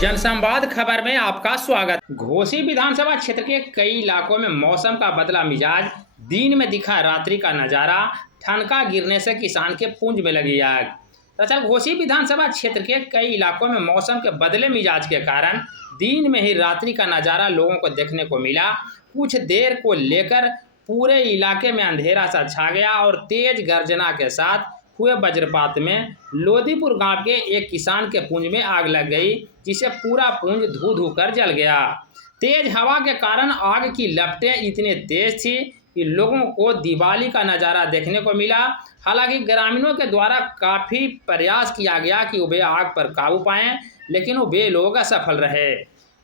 जनसंवाद खबर में आपका स्वागत। घोसी विधानसभा क्षेत्र के कई इलाकों में मौसम का बदला मिजाज, दिन में दिखा रात्रि का नजारा, ठनका गिरने से किसान के पूंज में लगी आग। दरअसल घोसी विधानसभा क्षेत्र के कई इलाकों में मौसम के बदले मिजाज के कारण दिन में ही रात्रि का नजारा लोगों को देखने को मिला। कुछ देर को लेकर पूरे इलाके में अंधेरा सा छा गया और तेज गर्जना के साथ हुए वज्रपात में लोदीपुर गांव के एक किसान के पूंज में आग लग गई, जिसे पूरा पूंज धू धू कर जल गया। तेज हवा के कारण आग की लपटें इतनी तेज थी कि लोगों को दिवाली का नज़ारा देखने को मिला। हालांकि ग्रामीणों के द्वारा काफ़ी प्रयास किया गया कि वे आग पर काबू पाएं, लेकिन वे लोग असफल रहे।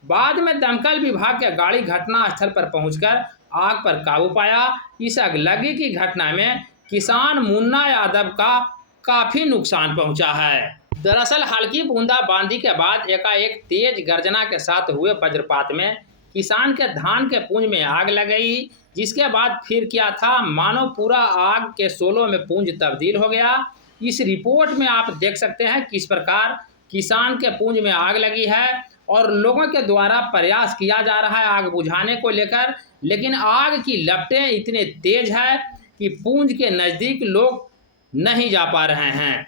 बाद में दमकल विभाग की गाड़ी घटनास्थल पर पहुंचकर आग पर काबू पाया। इस अगलगी की घटना में किसान मुन्ना यादव का काफ़ी नुकसान पहुंचा है। दरअसल हल्की बूंदाबांदी के बाद एकाएक तेज गर्जना के साथ हुए वज्रपात में किसान के धान के पूंज में आग लग गई, जिसके बाद फिर क्या था मानो पूरा आग के शोलों में पूंज तब्दील हो गया। इस रिपोर्ट में आप देख सकते हैं किस प्रकार किसान के पूंज में आग लगी है और लोगों के द्वारा प्रयास किया जा रहा है आग बुझाने को लेकर, लेकिन आग की लपटें इतनी तेज है कि पूंज के नज़दीक लोग नहीं जा पा रहे हैं।